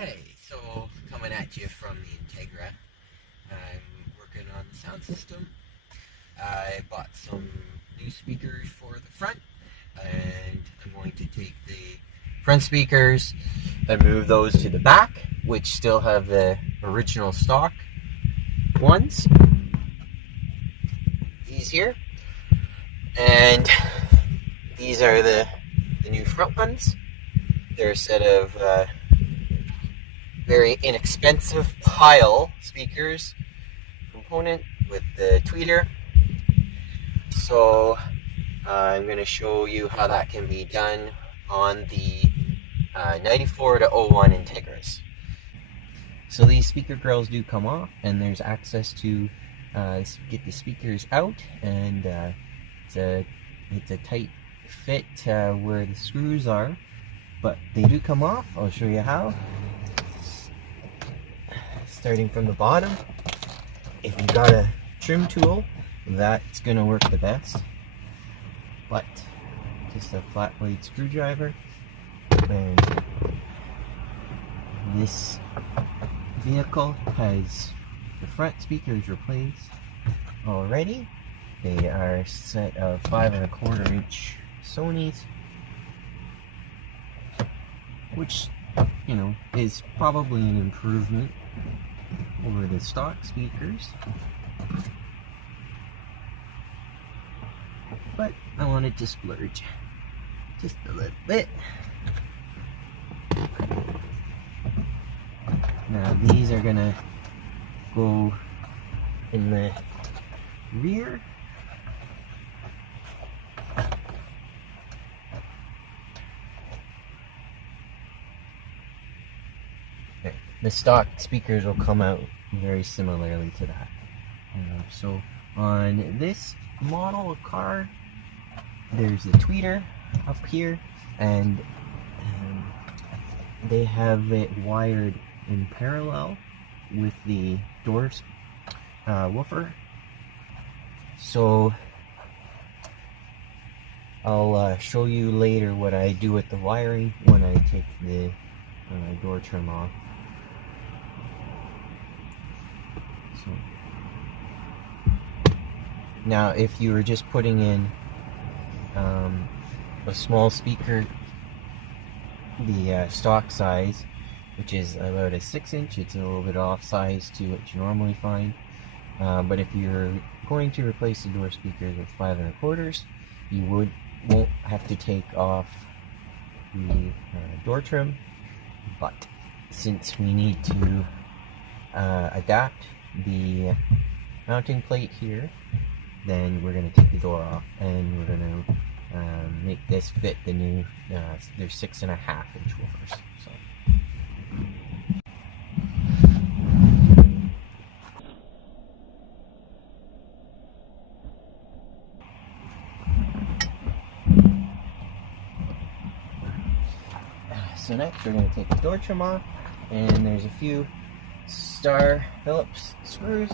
Hey, so coming at you from the Integra. I'm working on the sound system. I bought some new speakers for the front, and I'm going to take the front speakers and move those to the back, which still have the original stock ones. These here. And these are the new front ones. They're a set of very inexpensive pile speakers component with the tweeter. So I'm going to show you how that can be done on the 94 to 01 Integras. So these speaker grills do come off, and there's access to get the speakers out, and it's a tight fit where the screws are, but they do come off. I'll show you how. Starting from the bottom, if you've got a trim tool, that's going to work the best, but just a flat blade screwdriver. And this vehicle has the front speakers replaced already. They are a set of 5 1/4 inch Sonys, which, you know, is probably an improvement over the stock speakers, but I wanted to splurge just a little bit. Now these are gonna go in the rear. The stock speakers will come out very similarly to that. So on this model of car, there's the tweeter up here, and they have it wired in parallel with the door woofer. So I'll show you later what I do with the wiring when I take the door trim off. So now, if you were just putting in a small speaker, the stock size, which is about a 6-inch, it's a little bit off size to what you normally find. But if you're going to replace the door speakers with 5 1/4, you won't have to take off the door trim. But since we need to adapt the mounting plate here, then we're going to take the door off, and we're going to make this fit the new they're 6 1/2-inch woofers. So next we're going to take the door trim off, and there's a few star Phillips screws.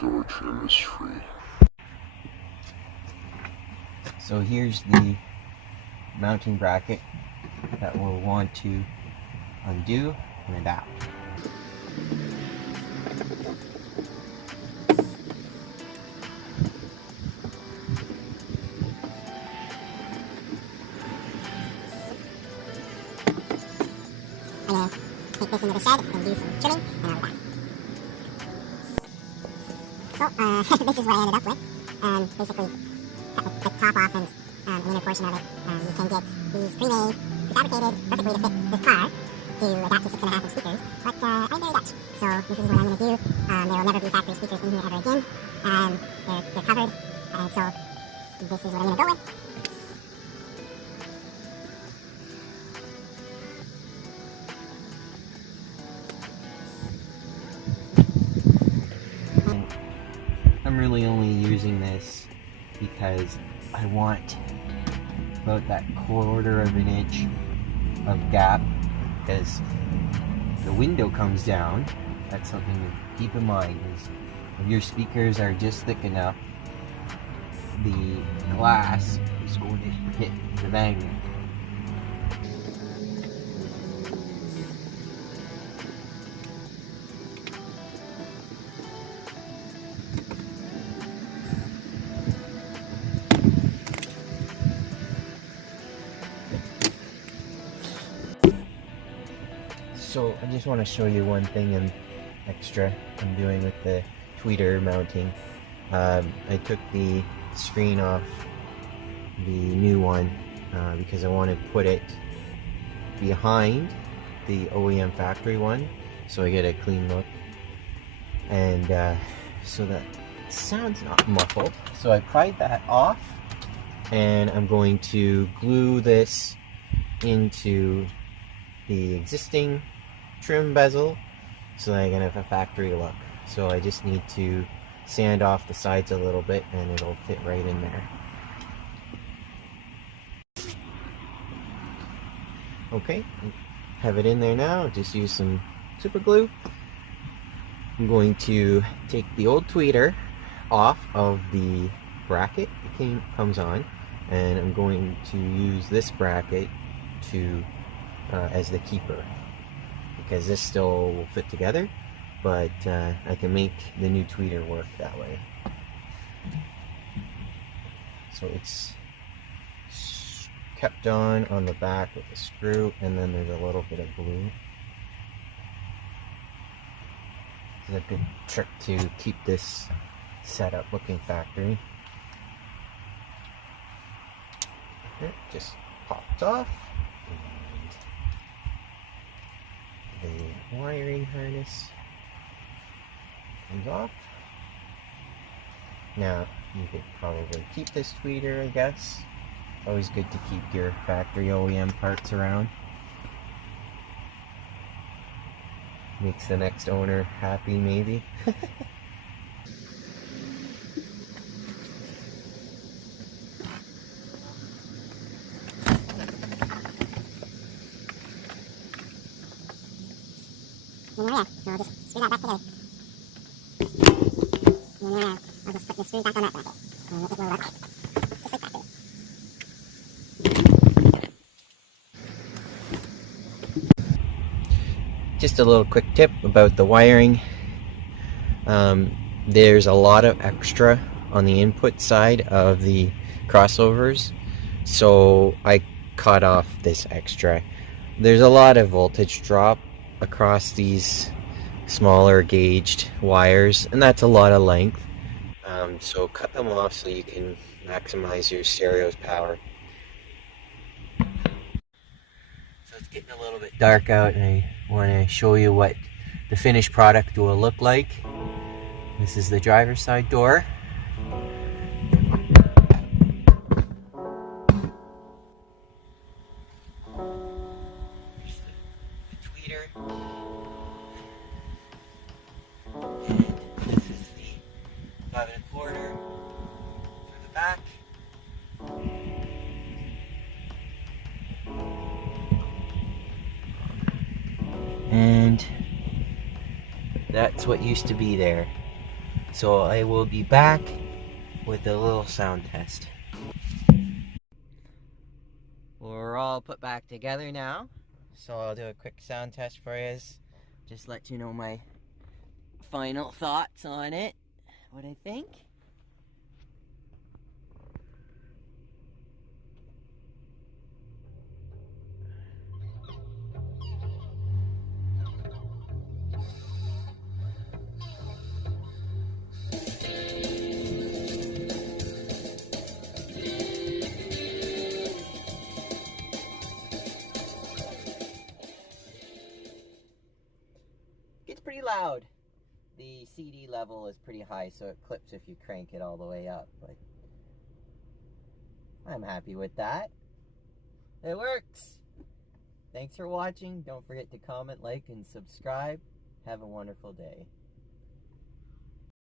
Door trim is free. So here's the mounting bracket that we'll want to undo and adapt. I'm going to take this into the shed and do some trimming, and I'll be back. So, this is what I ended up with. Basically, cut the top off and the inner portion of it. You can get these pre-made, prefabricated, perfectly to fit this car to adapt to 6.5 inch speakers, but I'm very Dutch, so this is what I'm going to do. There will never be factory speakers in here ever again. They're covered, so this is what I'm going to go with. I'm really only using this because I want about that 1/4 of an inch of gap, because the window comes down. That's something to keep in mind, is if your speakers are just thick enough, the glass is going to hit the magnet. So I just want to show you one thing extra I'm doing with the tweeter mounting. I took the screen off the new one because I want to put it behind the OEM factory one so I get a clean look, and so that sound's not muffled. So I pried that off, and I'm going to glue this into the existing trim bezel so that I can have a factory look. So I just need to sand off the sides a little bit and it'll fit right in there. Okay, have it in there now. Just use some super glue. I'm going to take the old tweeter off of the bracket it comes on, and I'm going to use this bracket to as the keeper, because this still will fit together, but I can make the new tweeter work that way. So it's kept on the back with a screw, and then there's a little bit of glue. This is a good trick to keep this setup looking factory. It just pops off, and the wiring harness comes off. Now you could probably keep this tweeter, I guess. Always good to keep your factory OEM parts around. Makes the next owner happy, maybe. And there, so I'll just screw that back together. And there, I'll just put the screw back on that bracket. And it will work just like that too. Just a little quick tip about the wiring. There's a lot of extra on the input side of the crossovers, so I cut off this extra. There's a lot of voltage drop across these smaller gauged wires, and that's a lot of length. So cut them off so you can maximize your stereo's power. So it's getting a little bit dark out, and I want to show you what the finished product will look like. This is the driver's side door. Here's the tweeter. And this is the 5 1/4 for the back. And that's what used to be there. So I will be back with a little sound test. We're all put back together now, so I'll do a quick sound test for you. Just let you know my final thoughts on it, what I think. It's pretty loud. The CD level is pretty high, so it clips if you crank it all the way up, but I'm happy with that. It works. Thanks for watching. Don't forget to comment, like, and subscribe. Have a wonderful day.